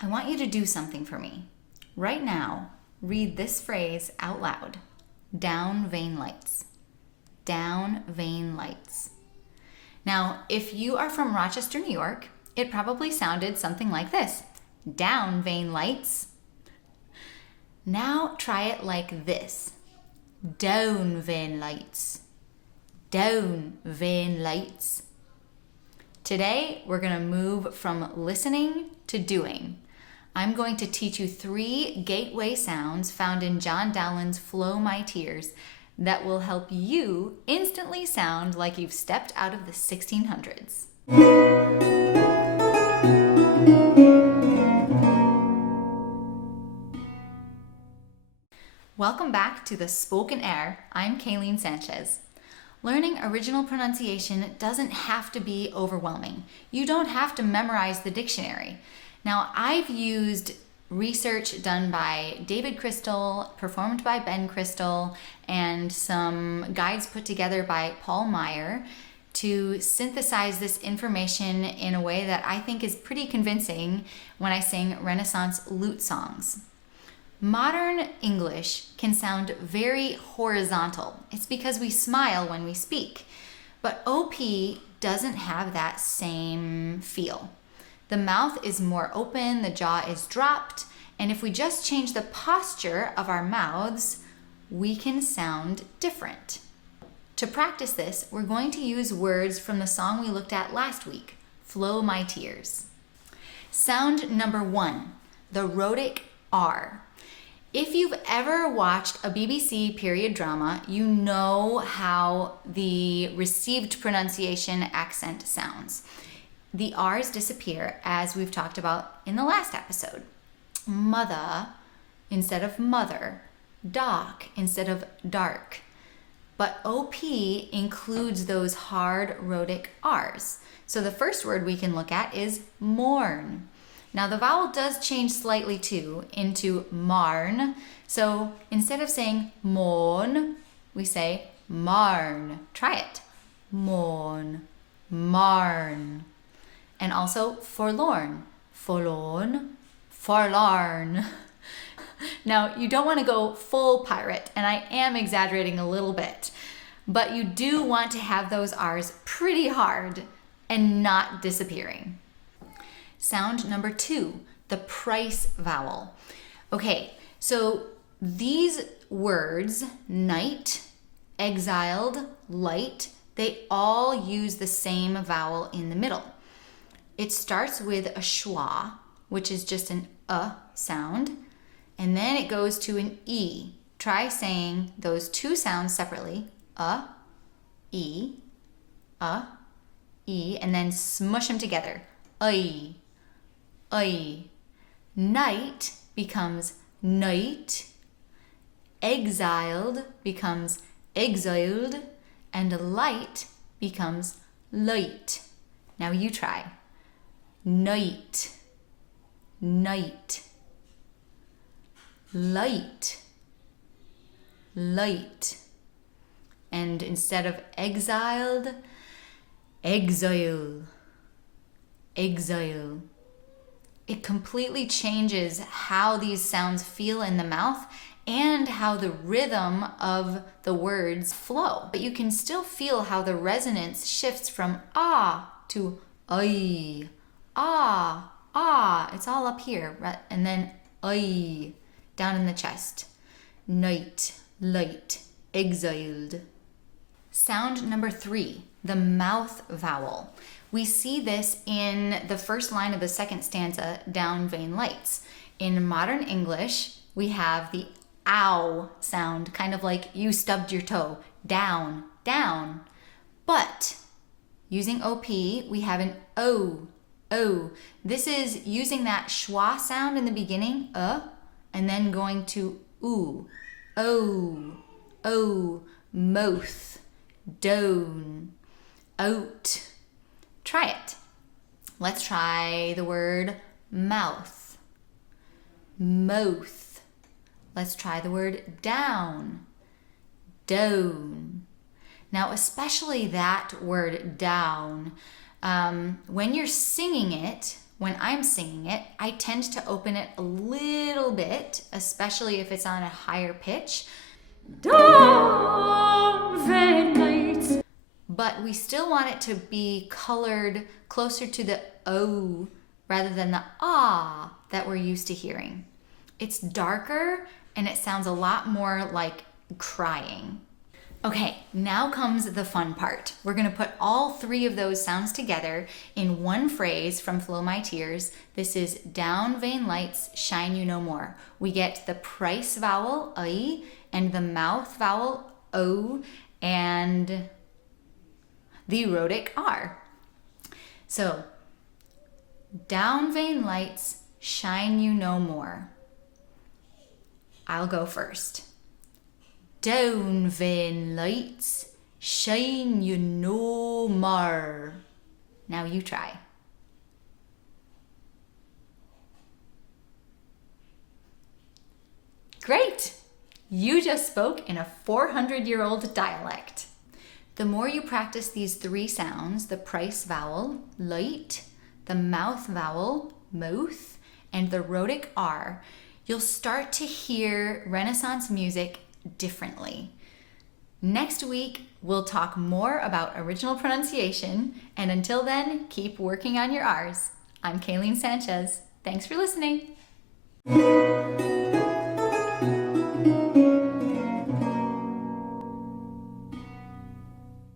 I want you to do something for me. Right now, read this phrase out loud. Down vein lights. Down vein lights. Now, if you are from Rochester, New York, it probably sounded something like this. Down vein lights. Now try it like this. Down vein lights. Down vein lights. Today, we're going to move from listening to doing. I'm going to teach you 3 gateway sounds found in John Dowland's Flow My Tears that will help you instantly sound like you've stepped out of the 1600s. Welcome back to the Spoken Ayre. I'm Kayleen Sánchez. Learning original pronunciation doesn't have to be overwhelming. You don't have to memorize the dictionary. Now, I've used research done by David Crystal, performed by Ben Crystal, and some guides put together by Paul Meyer to synthesize this information in a way that I think is pretty convincing when I sing Renaissance lute songs. Modern English can sound very horizontal. It's because we smile when we speak. But OP doesn't have that same feel. The mouth is more open, the jaw is dropped, and if we just change the posture of our mouths, we can sound different. To practice this, we're going to use words from the song we looked at last week, Flow My Tears. Sound number 1, the Rhotic R. If you've ever watched a BBC period drama, you know how the received pronunciation accent sounds. The R's disappear, as we've talked about in the last episode. Mother instead of mother, dark instead of dark. But OP includes those hard rhotic R's. So the first word we can look at is mourn. Now the vowel does change slightly too into marn. So instead of saying mourn, we say marn. Try it. Mourn, marn. And also forlorn, forlorn, forlorn. Now, you don't want to go full pirate, and I am exaggerating a little bit, but you do want to have those R's pretty hard and not disappearing. Sound number 2, the PRICE vowel. Okay, so these words, night, exiled, light, they all use the same vowel in the middle. It starts with a schwa, which is just an sound, and then it goes to an e. Try saying those 2 sounds separately, e, and then smush them together, I. Night becomes night, exiled becomes exiled, and light becomes light. Now you try. Night, night, light, light. And instead of exiled, exile, exile. It completely changes how these sounds feel in the mouth and how the rhythm of the words flow. But you can still feel how the resonance shifts from ah to I. Ah, it's all up here, and then I, down in the chest. Night, light, exiled. Sound number 3, the mouth vowel. We see this in the first line of the second stanza, down vein lights. In modern English, we have the ow sound, kind of like you stubbed your toe, down, down. But using OP, we have an O. This is using that schwa sound in the beginning, and then going to oo. O, mouth, down, out. Try it. Let's try the word mouth, mouth. Let's try the word down, down. Now, especially that word down, when you're singing it when I'm singing it, I tend to open it a little bit, especially if it's on a higher pitch. But we still want it to be colored closer to the O rather than the ah that we're used to hearing. It's darker and it sounds a lot more like crying. Okay, now comes the fun part. We're gonna put all three of those sounds together in one phrase from Flow My Tears. This is down vein lights, shine you no more. We get the PRICE vowel, I, and the MOUTH vowel, O, and the Rhotic R. So, down vein lights, shine you no more. I'll go first. Down vein lights, shine you no more. Now you try. Great! You just spoke in a 400-year-old dialect. The more you practice these three sounds, the PRICE vowel, light, the MOUTH vowel, mouth, and the Rhotic R, you'll start to hear Renaissance music differently. Next week, we'll talk more about original pronunciation, and until then, keep working on your R's. I'm Kayleen Sánchez. Thanks for listening.